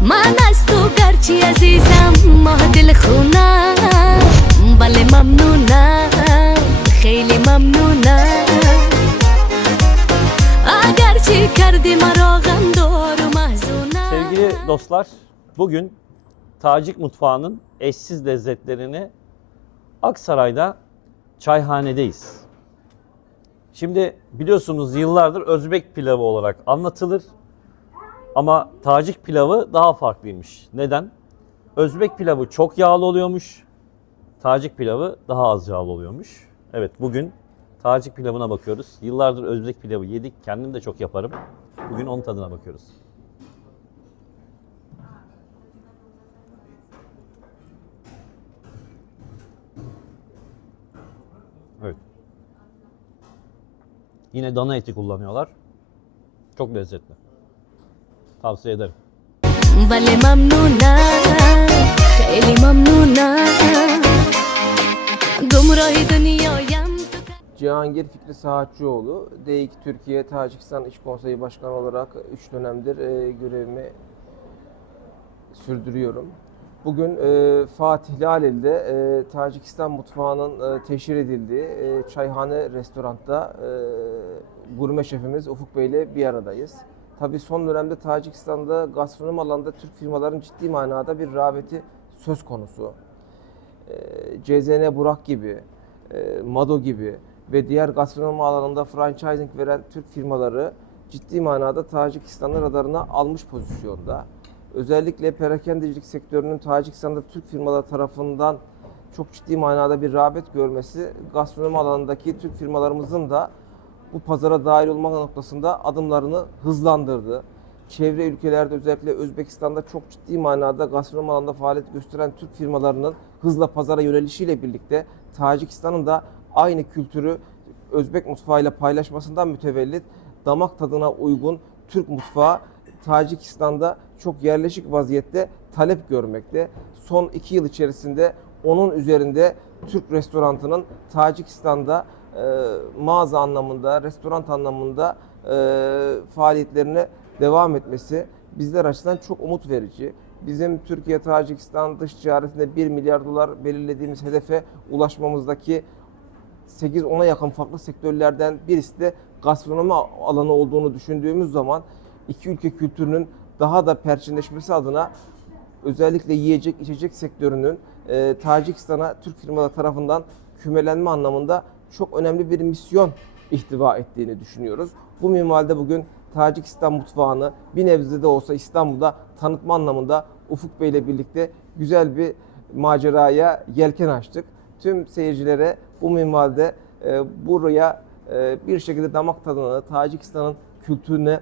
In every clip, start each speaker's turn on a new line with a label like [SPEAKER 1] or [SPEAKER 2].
[SPEAKER 1] مانستو گرچی عزیزم ماه دل خونم بله ممنونم خیلی ممنونم اگرچه کردی مرا غمدار و محزونم Sevgili dostlar, bugün Tacik mutfağının eşsiz lezzetlerini Aksaray'da çayhanedeyiz. Şimdi biliyorsunuz yıllardır Özbek pilavı olarak anlatılır. Ama Tacik pilavı daha farklıymış. Neden? Özbek pilavı çok yağlı oluyormuş. Tacik pilavı daha az yağlı oluyormuş. Evet bugün Tacik pilavına bakıyoruz. Yıllardır Özbek pilavı yedik. Kendim de çok yaparım. Bugün onun tadına bakıyoruz. Evet. Yine dana eti kullanıyorlar. Çok lezzetli. Tavsiye ederim. ولی ممنونم خیلی ممنونم
[SPEAKER 2] گمراه دنیایم تو Cihangir Fikri Saatçıoğlu, D2 Türkiye Tacikistan İş Konseyi Başkanı olarak 3 dönemdir e, görevimi sürdürüyorum. Bugün e, Fatih Laleli'de e, Tacikistan mutfağının e, teşhir edildiği e, Çayhane Restorant'ta e, gurme şefimiz Ufuk Bey ile bir aradayız. Tabii son dönemde Tacikistan'da gastronom alanında Türk firmaların ciddi manada bir rağbeti söz konusu. E, CZN Burak gibi, e, Mado gibi ve diğer gastronomi alanında franchising veren Türk firmaları ciddi manada Tacikistan'ın radarına almış pozisyonda. Özellikle perakendecilik sektörünün Tacikistan'da Türk firmalar tarafından çok ciddi manada bir rağbet görmesi gastronomi alanındaki Türk firmalarımızın da bu pazara dahil olmak noktasında adımlarını hızlandırdı. Çevre ülkelerde özellikle Özbekistan'da çok ciddi manada gastronomi alanında faaliyet gösteren Türk firmalarının hızla pazara yönelişiyle birlikte Tacikistan'ın da aynı kültürü Özbek mutfağıyla paylaşmasından mütevellit damak tadına uygun Türk mutfağı Tacikistan'da çok yerleşik vaziyette talep görmekte. Son iki yıl içerisinde onun üzerinde Türk restoranının Tacikistan'da e, mağaza anlamında, restoran anlamında e, faaliyetlerine devam etmesi bizler açısından çok umut verici. Bizim Türkiye Tacikistan dış ticaretinde 1 milyar dolar belirlediğimiz hedefe ulaşmamızdaki 8-10'a yakın farklı sektörlerden birisi de gastronomi alanı olduğunu düşündüğümüz zaman iki ülke kültürünün daha da perçinleşmesi adına özellikle yiyecek içecek sektörünün e, Tacikistan'a Türk firmalar tarafından kümelenme anlamında çok önemli bir misyon ihtiva ettiğini düşünüyoruz. Bu minvalde bugün Tacikistan mutfağını bir nebze de olsa İstanbul'da tanıtma anlamında Ufuk Bey ile birlikte güzel bir maceraya yelken açtık. Tüm seyircilere bu minvalde e, buraya e, bir şekilde damak tadına, Tacikistan'ın kültürüne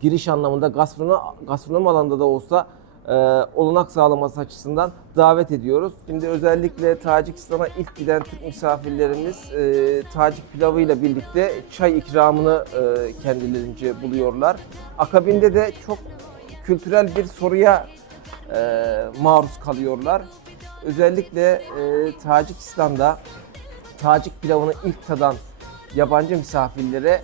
[SPEAKER 2] giriş anlamında gastronom, gastronom alanında da olsa e, olanak sağlaması açısından davet ediyoruz. Şimdi özellikle Tacikistan'a ilk giden Türk misafirlerimiz e, Tacik pilavıyla birlikte çay ikramını e, kendilerince buluyorlar. Akabinde de çok kültürel bir soruya e, maruz kalıyorlar. Özellikle e, Tacikistan'da Tacik pilavını ilk tadan yabancı misafirlere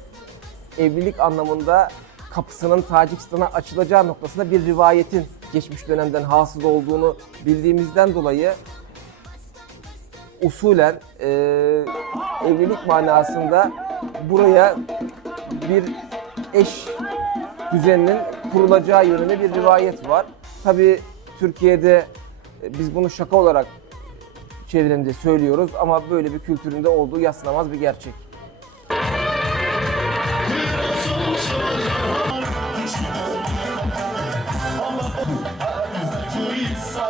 [SPEAKER 2] evlilik anlamında kapısının Tacikistan'a açılacağı noktasında bir rivayetin geçmiş dönemden hasıl olduğunu bildiğimizden dolayı usulen e, evlilik manasında buraya bir eş düzeninin kurulacağı yönünde bir rivayet var. Tabii Türkiye'de e, biz bunu şaka olarak çevremizde söylüyoruz ama böyle bir kültüründe olduğu yadsınamaz bir gerçek. so